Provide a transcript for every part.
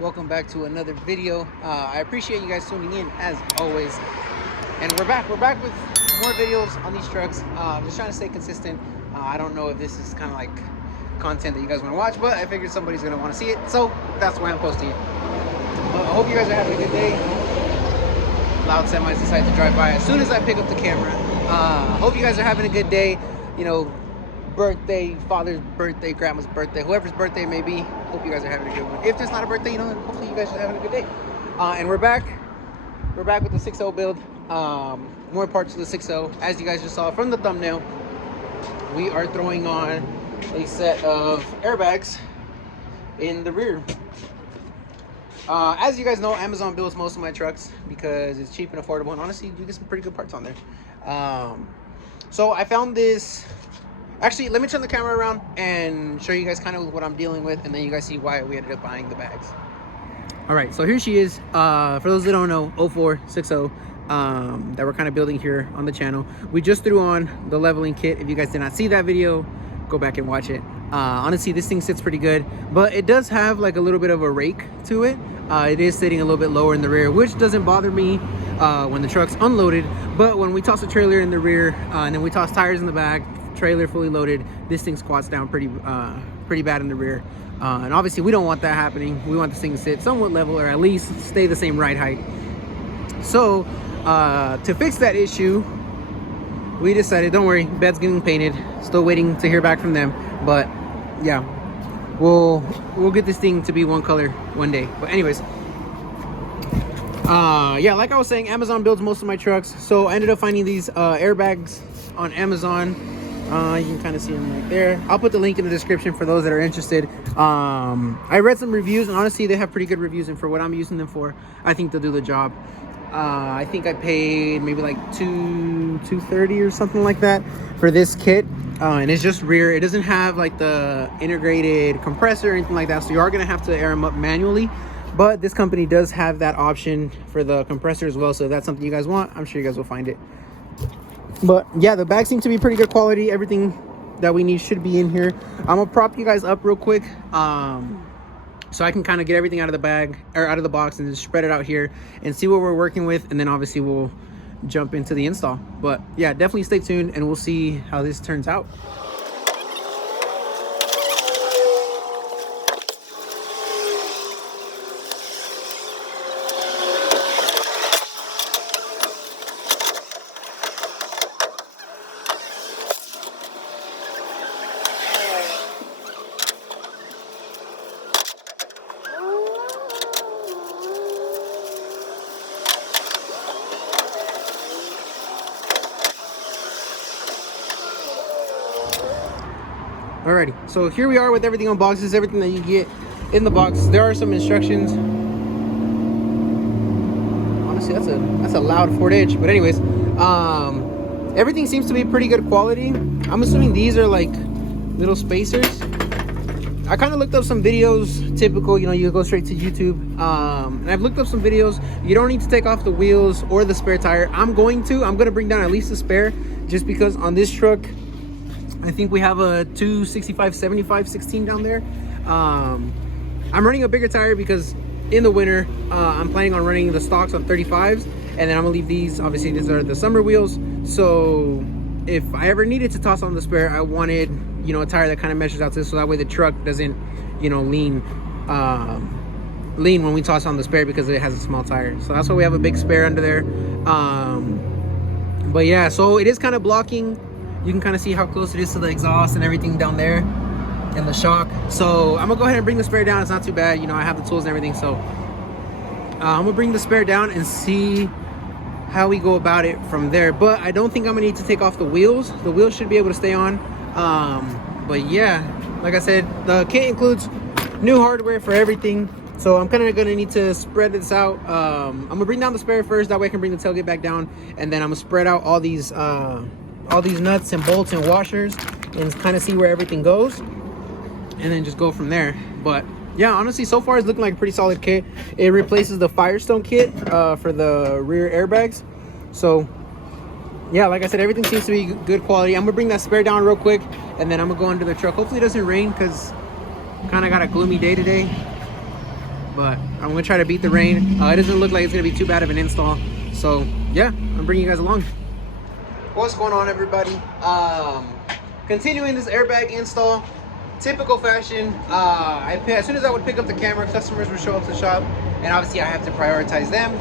welcome back to another video. I appreciate you guys tuning in as always, and we're back with more videos on these trucks. Just trying to stay consistent. I don't know if this is kind of like content that you guys want to watch, but I figured somebody's going to want to see it, so that's why I'm posting it. I hope you guys are having a good day. Loud semis decide to drive by as soon as I pick up the camera. Hope you guys are having a good day. You know, birthday, father's birthday, grandma's birthday, whoever's birthday it may be. Hope you guys are having a good one. If there's not a birthday, you know, hopefully you guys are having a good day. And we're back with the 6.0 build. More parts of the 6.0. As you guys just saw from the thumbnail, we are throwing on a set of airbags in the rear. As you guys know, Amazon builds most of my trucks because it's cheap and affordable, and honestly, you get some pretty good parts on there. So I found this. Actually, let me turn the camera around and show you guys kind of what I'm dealing with, and then you guys see why we ended up buying the bags. All right, so here she is. For those that don't know, 04 6.0 that we're kind of building here on the channel. We just threw on the leveling kit. If you guys did not see that video, go back and watch it. Honestly, this thing sits pretty good, but it does have like a little bit of a rake to it. It is sitting a little bit lower in the rear, which doesn't bother me when the truck's unloaded. But when we toss a trailer in the rear and then we toss tires in the back, trailer fully loaded, this thing squats down pretty bad in the rear. And obviously we don't want that happening. We want this thing to sit somewhat level, or at least stay the same ride height. So to fix that issue, we decided, don't worry, bed's getting painted, still waiting to hear back from them, but yeah, we'll get this thing to be one color one day. But anyways, yeah, like I was saying, Amazon builds most of my trucks, so I ended up finding these airbags on Amazon. You can kind of see them right there. I'll put the link in the description for those that are interested. I read some reviews, and honestly, they have pretty good reviews, and for what I'm using them for, I think they'll do the job. I think I paid maybe like $230 or something like that for this kit, and it's just rear. It doesn't have like the integrated compressor or anything like that, so you are going to have to air them up manually, but this company does have that option for the compressor as well, so if that's something you guys want, I'm sure you guys will find it. But yeah, the bags seem to be pretty good quality. Everything that we need should be in here. I'm gonna prop you guys up real quick so I can kind of get everything out of the bag, or out of the box, and just spread it out here and see what we're working with, and then obviously we'll jump into the install. But yeah, definitely stay tuned and we'll see how this turns out. Alrighty, so here we are with everything on boxes, everything that you get in the box. There are some instructions. Honestly, that's a loud Ford Edge, but anyways, everything seems to be pretty good quality. I'm assuming these are like little spacers. I kind of looked up some videos, typical, you know, you go straight to YouTube, and I've looked up some videos. You don't need to take off the wheels or the spare tire. I'm gonna bring down at least a spare, just because on this truck I think we have a 265/75 16 down there. I'm running a bigger tire because in the winter I'm planning on running the stocks on 35s, and then I'm gonna leave these, obviously these are the summer wheels, so if I ever needed to toss on the spare, I wanted, you know, a tire that kind of measures out to this, so that way the truck doesn't, you know, lean when we toss on the spare, because it has a small tire. So that's why we have a big spare under there. But yeah, so it is kind of blocking. You can kind of see how close it is to the exhaust and everything down there, and the shock. So I'm gonna go ahead and bring the spare down. It's not too bad, you know, I have the tools and everything. So I'm gonna bring the spare down and see how we go about it from there. But I don't think I'm gonna need to take off the wheels. The wheels should be able to stay on. But yeah, like I said, the kit includes new hardware for everything, so I'm kind of gonna need to spread this out. I'm gonna bring down the spare first, that way I can bring the tailgate back down, and then I'm gonna spread out all these nuts and bolts and washers and kind of see where everything goes, and then just go from there. But yeah, honestly, so far it's looking like a pretty solid kit. It replaces the Firestone kit for the rear airbags. So yeah, like I said, everything seems to be good quality. I'm gonna bring that spare down real quick, and then I'm gonna go under the truck. Hopefully it doesn't rain, because kind of got a gloomy day today. but I'm gonna try to beat the rain. It doesn't look like it's gonna be too bad of an install, so yeah, I'm bringing you guys along. What's going on, everybody? Continuing this airbag install, typical fashion. As soon as I would pick up the camera, customers would show up to the shop, and obviously I have to prioritize them,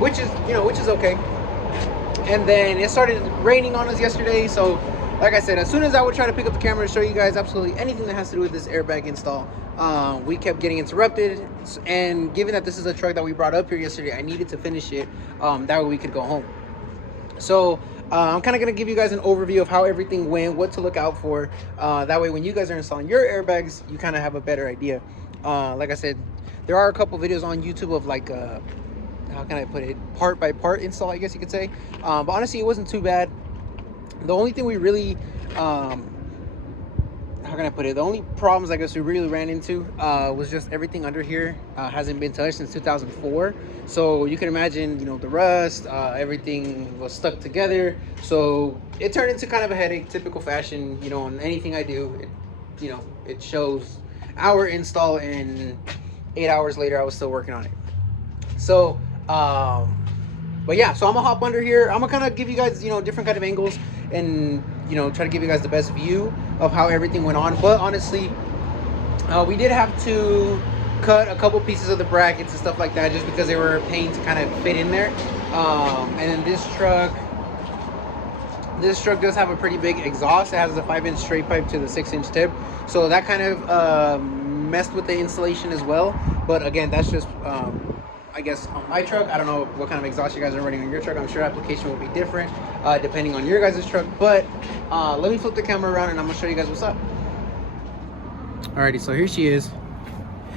which is okay. And then it started raining on us yesterday, so like I said, as soon as I would try to pick up the camera to show you guys absolutely anything that has to do with this airbag install, we kept getting interrupted. And given that this is a truck that we brought up here yesterday, I needed to finish it, that way we could go home. So I'm kind of going to give you guys an overview of how everything went, what to look out for. That way when you guys are installing your airbags, you kind of have a better idea. Like I said, there are a couple videos on YouTube of like how can I put it, part by part install, I guess you could say. But honestly, it wasn't too bad. The only thing we really, how can I put it? The only problems I guess we really ran into was just everything under here hasn't been touched since 2004. So you can imagine, you know, the rust, everything was stuck together. So it turned into kind of a headache, typical fashion, you know, on anything I do. It shows hour install, and 8 hours later I was still working on it. So, but yeah, so I'm gonna hop under here. I'm gonna kind of give you guys, you know, different kind of angles, and you know, try to give you guys the best view of how everything went on. But honestly, we did have to cut a couple pieces of the brackets and stuff like that, just because they were a pain to kind of fit in there. And then this truck does have a pretty big exhaust. It has a 5-inch straight pipe to the 6-inch tip, so that kind of messed with the installation as well. But again, that's just I guess on my truck. I don't know what kind of exhaust you guys are running on your truck. I'm sure application will be different depending on your guys' truck. But let me flip the camera around and I'm gonna show you guys what's up. Alrighty, so here she is.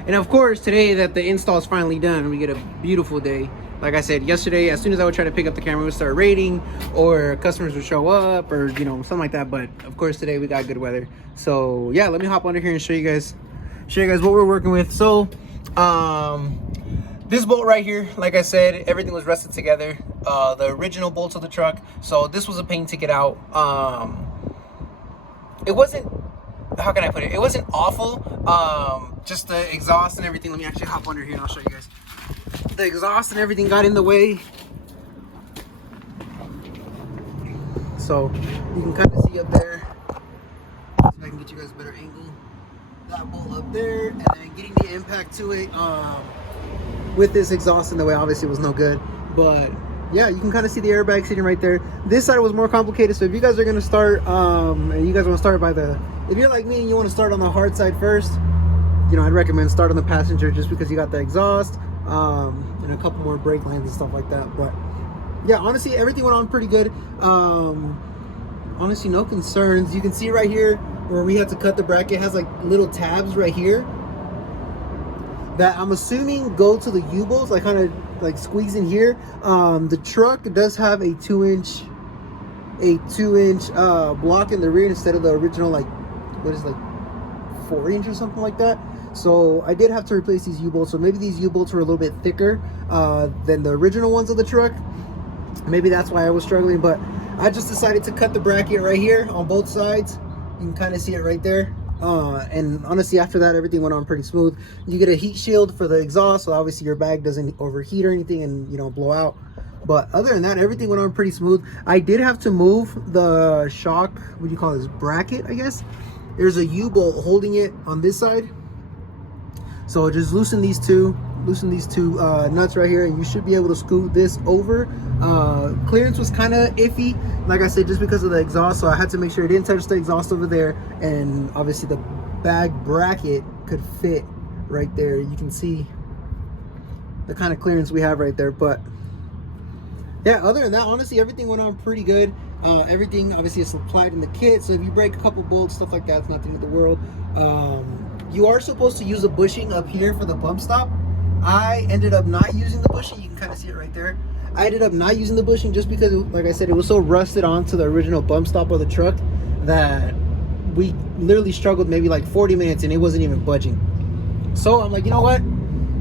And of course, today that the install is finally done, we get a beautiful day. Like I said, yesterday, as soon as I would try to pick up the camera, it would start raining, or customers would show up, or you know, something like that. But of course, today we got good weather. So yeah, let me hop under here and show you guys what we're working with. So this bolt right here, like I said, everything was rusted together. The original bolts of the truck. So this was a pain to get out. It wasn't, how can I put it? It wasn't awful. Just the exhaust and everything. Let me actually hop under here and I'll show you guys. The exhaust and everything got in the way. So you can kind of see up there. See if I can get you guys a better angle. That bolt up there, and then getting the impact to it. With this exhaust in the way, obviously was no good. But yeah, you can kind of see the airbag sitting right there. This side was more complicated, so if you guys are going to start and you guys want to start by if you're like me and you want to start on the hard side first, you know, I'd recommend start on the passenger, just because you got the exhaust and a couple more brake lines and stuff like that. But yeah, honestly, everything went on pretty good. Honestly, no concerns. You can see right here where we had to cut the bracket, it has like little tabs right here that I'm assuming go to the U-bolts, like kind of like squeeze in here. The truck does have a 2-inch block in the rear instead of the original, like what is it, like 4-inch or something like that. So I did have to replace these U-bolts. So maybe these U-bolts were a little bit thicker than the original ones of the truck. Maybe that's why I was struggling. But I just decided to cut the bracket right here on both sides. You can kind of see it right there. And honestly, after that, everything went on pretty smooth. You get a heat shield for the exhaust, so obviously your bag doesn't overheat or anything and, you know, blow out. But other than that, everything went on pretty smooth. I did have to move the shock, what do you call this, bracket, I guess. There's a U-bolt holding it on this side. So just loosen these two nuts right here, and you should be able to scoot this over. Clearance was kind of iffy, like I said, just because of the exhaust, so I had to make sure it didn't touch the exhaust over there, and obviously the bag bracket could fit right there. You can see the kind of clearance we have right there. But yeah, other than that, honestly, everything went on pretty good. Everything obviously is supplied in the kit, so if you break a couple bolts, stuff like that, it's nothing in the world. You are supposed to use a bushing up here for the bump stop. I ended up not using the bushing. You can kind of see it right there. I ended up not using the bushing just because, like I said, it was so rusted onto the original bump stop of the truck that we literally struggled maybe like 40 minutes and it wasn't even budging. So I'm like, you know what?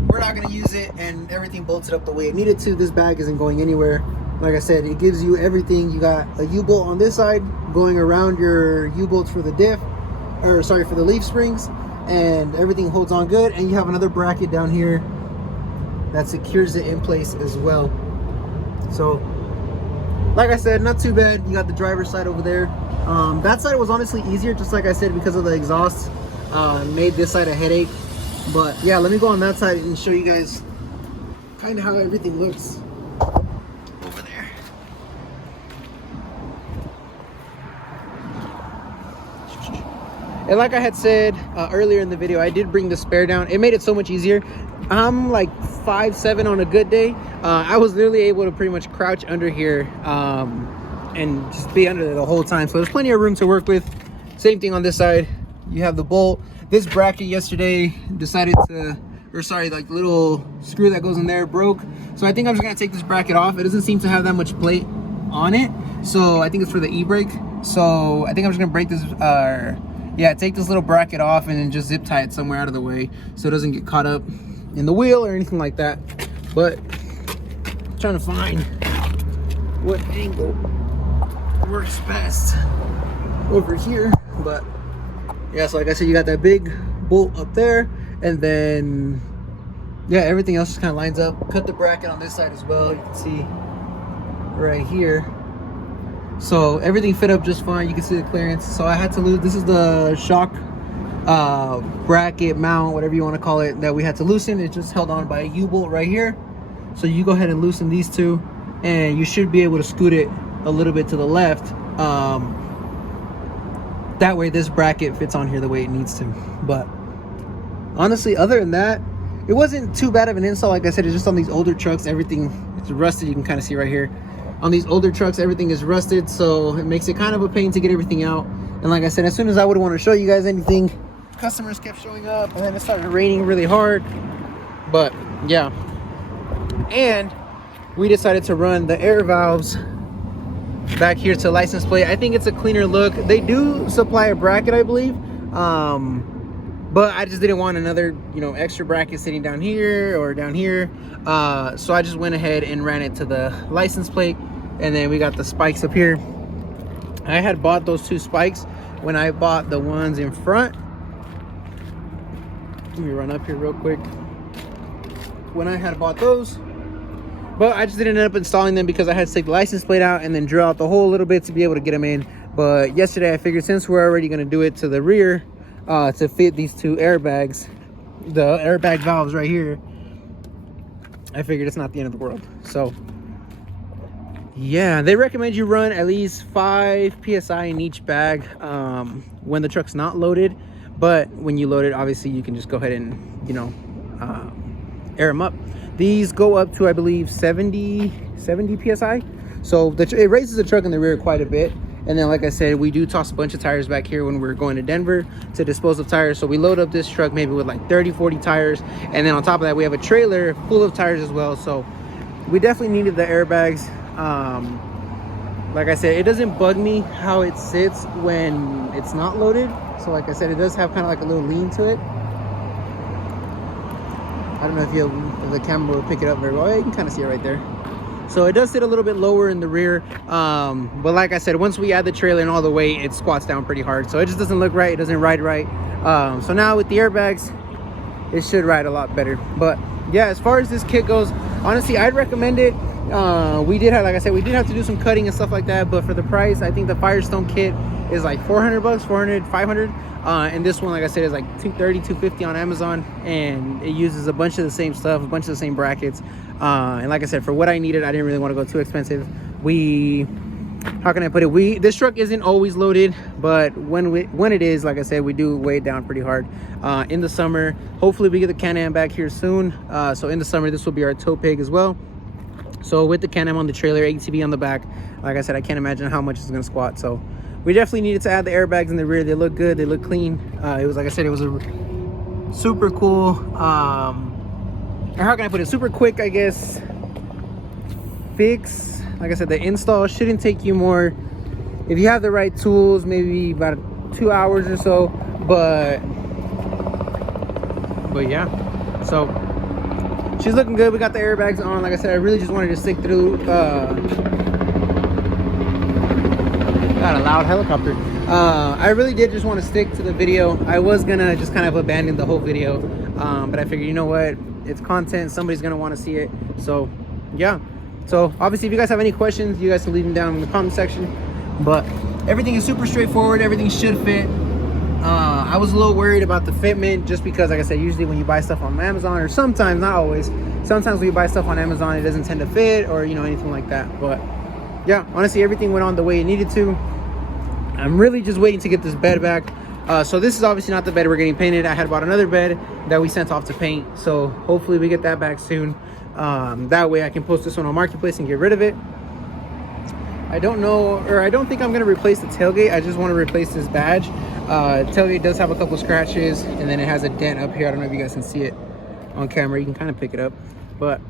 We're not going to use it, and everything bolted up the way it needed to. This bag isn't going anywhere. Like I said, it gives you everything. You got a U-bolt on this side going around your U-bolts for the diff, or sorry, for the leaf springs. and everything holds on good. And you have another bracket down here that secures it in place as well. So like I said, not too bad. You got the driver's side over there. That side was honestly easier, just like I said, because of the exhaust. Made this side a headache. But yeah, let me go on that side and show you guys kind of how everything looks over there. And like I had said earlier in the video, I did bring the spare down. It made it so much easier. I'm like 5'7" on a good day. I was literally able to pretty much crouch under here and just be under there the whole time. So there's plenty of room to work with. Same thing on this side. You have the bolt. This bracket yesterday decided to, or sorry, like little screw that goes in there broke. So I think I'm just gonna take this bracket off. It doesn't seem to have that much plate on it. So I think it's for the e-brake. So I think I'm just gonna break this, yeah, take this little bracket off and then just zip tie it somewhere out of the way so it doesn't get caught up in the wheel or anything like that. But I'm trying to find what angle works best over here. But yeah, so like I said, you got that big bolt up there, and then yeah, everything else just kind of lines up. Cut the bracket on this side as well. You can see right here. So everything fit up just fine. You can see the clearance. So I had to lose, this is the shock bracket mount, whatever you want to call it, that we had to loosen. It's just held on by a U-bolt right here. So you go ahead and loosen these two, and you should be able to scoot it a little bit to the left. That way this bracket fits on here the way it needs to. But honestly, other than that, it wasn't too bad of an install. Like I said, it's just on these older trucks, everything is rusted. You can kind of see right here. On these older trucks, everything is rusted, so it makes it kind of a pain to get everything out. And like I said, as soon as I would want to show you guys anything, customers kept showing up, and then it started raining really hard. But yeah, and we decided to run the air valves back here to license plate. I think it's a cleaner look. They do supply a bracket, I believe, but I just didn't want another, you know, extra bracket sitting down here or down here. So I just went ahead and ran it to the license plate, and then we got the spikes up here. I had bought those two spikes when I bought the ones in front. Let me run up here real quick. When I had bought those, but I just didn't end up installing them because I had to take the license plate out and then drill out the hole a little bit to be able to get them in. But yesterday I figured, since we're already going to do it to the rear to fit these two airbags, the airbag valves right here, I figured it's not the end of the world. So yeah, they recommend you run at least 5 psi in each bag when the truck's not loaded. But when you load it, obviously you can just go ahead and, you know, air them up. These go up to, I believe, 70 psi. So it raises the truck in the rear quite a bit. And then, like I said, we do toss a bunch of tires back here when we're going to Denver to dispose of tires. So we load up this truck maybe with like 30-40 tires, and then on top of that we have a trailer full of tires as well. So we definitely needed the airbags. Like I said, it doesn't bug me how it sits when it's not loaded. So like I said, it does have kind of like a little lean to it. I don't know if the camera will pick it up very well. Yeah, you can kind of see it right there. So it does sit a little bit lower in the rear. But like I said, once we add the trailer and all the weight, it squats down pretty hard. So it just doesn't look right. It doesn't ride right. So now with the airbags, it should ride a lot better. But yeah, as far as this kit goes, honestly, I'd recommend it. We did have, like I said, we did have to do some cutting and stuff like that. But for the price, I think the Firestone kit is like 400 bucks, 400, 500. And this one, like I said, is like 230, 250 on Amazon, and it uses a bunch of the same stuff, a bunch of the same brackets. And like I said, for what I needed, I didn't really want to go too expensive. How can I put it? This truck isn't always loaded, but when it is, like I said, we do weigh it down pretty hard. In the summer, hopefully we get the Can-Am back here soon. So in the summer, this will be our tow pig as well. So with the Can-Am on the trailer, ATV on the back, like I said, I can't imagine how much it's gonna squat. So we definitely needed to add the airbags in the rear. They look good, they look clean. It was, like I said, it was a super cool, or how can I put it, super quick, I guess, fix. Like I said, the install shouldn't take you more, if you have the right tools, maybe about 2 hours or so. But yeah, so she's looking good. We got the airbags on. Like I said, I really just wanted to stick through Got a loud helicopter. I really did just want to stick to the video. I was gonna just kind of abandon the whole video, but I figured, you know what, it's content, somebody's gonna want to see it. So yeah, so obviously if you guys have any questions, you guys can leave them down in the comment section. But everything is super straightforward, everything should fit. I was a little worried about the fitment, just because, like I said, usually when you buy stuff on Amazon, or sometimes, not always, sometimes when you buy stuff on Amazon, it doesn't tend to fit, or you know, anything like that. But yeah, honestly, everything went on the way it needed to. I'm really just waiting to get this bed back. So this is obviously not the bed we're getting painted. I had bought another bed that we sent off to paint, so hopefully we get that back soon. That way I can post this one on Marketplace and get rid of it. I don't know, or I don't think I'm gonna replace the tailgate. I just want to replace this badge. Tailgate does have a couple scratches, and then it has a dent up here. I don't know if you guys can see it on camera. You can kind of pick it up, but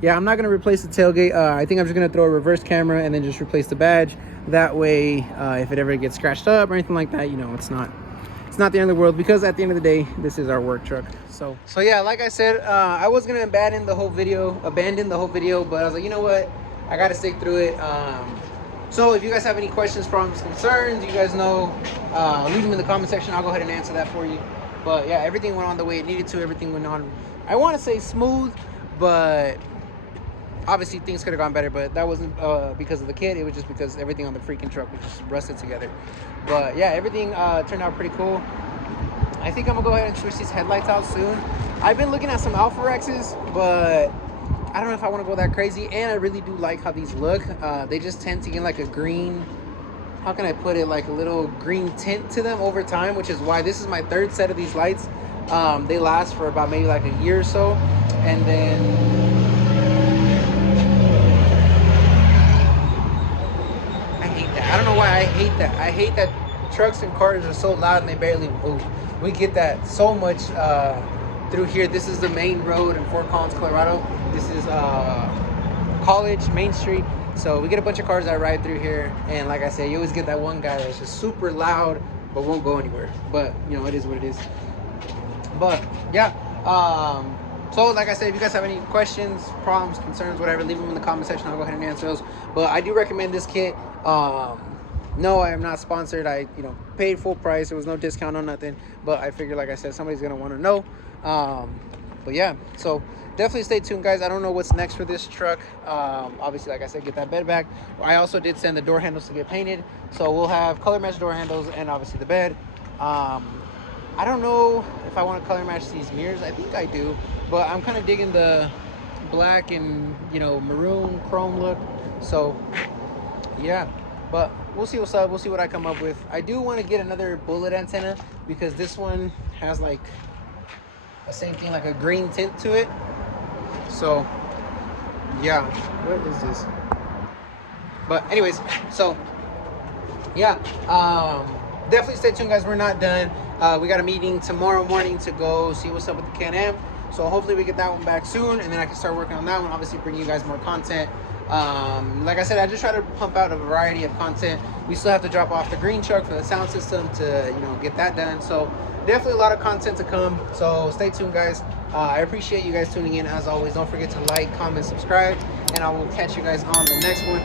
yeah, I'm not gonna replace the tailgate. I think I'm just gonna throw a reverse camera and then just replace the badge. That way, if it ever gets scratched up or anything like that, you know, it's not the end of the world, because at the end of the day, this is our work truck. So yeah, like I said, I was gonna abandon the whole video, but I was like, you know what, I gotta stick through it. So if you guys have any questions, problems, concerns, you guys know, leave them in the comment section. I'll go ahead and answer that for you. But yeah, everything went on the way it needed to. Everything went on, I want to say smooth, but obviously things could have gone better. But that wasn't because of the kit. It was just because everything on the freaking truck was just rusted together. But yeah, everything turned out pretty cool. I think I'm gonna go ahead and switch these headlights out soon. I've been looking at some Alpha Rexes, but I don't know if I want to go that crazy. And I really do like how these look. They just tend to get like a green, how can I put it, like a little green tint to them over time, which is why this is my third set of these lights. They last for about maybe like a year or so. And then I hate that. I don't know why I hate that. I hate that trucks and cars are so loud and they barely move. We get that so much through here. This is the main road in Fort Collins, Colorado. This is College, Main Street. So we get a bunch of cars that ride through here, and like I said, you always get that one guy that's just super loud but won't go anywhere. But you know, it is what it is. But yeah, so like I said, if you guys have any questions, problems, concerns, whatever, leave them in the comment section. I'll go ahead and answer those. But I do recommend this kit. No, I am not sponsored. I paid full price. There was no discount on nothing, but I figured, like I said, somebody's gonna want to know. But yeah, so definitely stay tuned, guys. I don't know what's next for this truck. Obviously, like I said, get that bed back. I also did send the door handles to get painted, so we'll have color match door handles and obviously the bed. I don't know if I want to color match these mirrors. I think I do, but I'm kind of digging the black and maroon chrome look. So yeah, but we'll see what's up. We'll see what I come up with. I do want to get another bullet antenna, because this one has like the same thing, like a green tint to it. So yeah, what is this? But anyways, so yeah, definitely stay tuned, guys. We're not done. We got a meeting tomorrow morning to go see what's up with the Can-Am. So hopefully we get that one back soon, and then I can start working on that one. Obviously bring you guys more content. Like I said, I just try to pump out a variety of content. We still have to drop off the green truck for the sound system to get that done. So definitely a lot of content to come. So stay tuned, guys. I appreciate you guys tuning in as always. Don't forget to like, comment, subscribe, and I will catch you guys on the next one.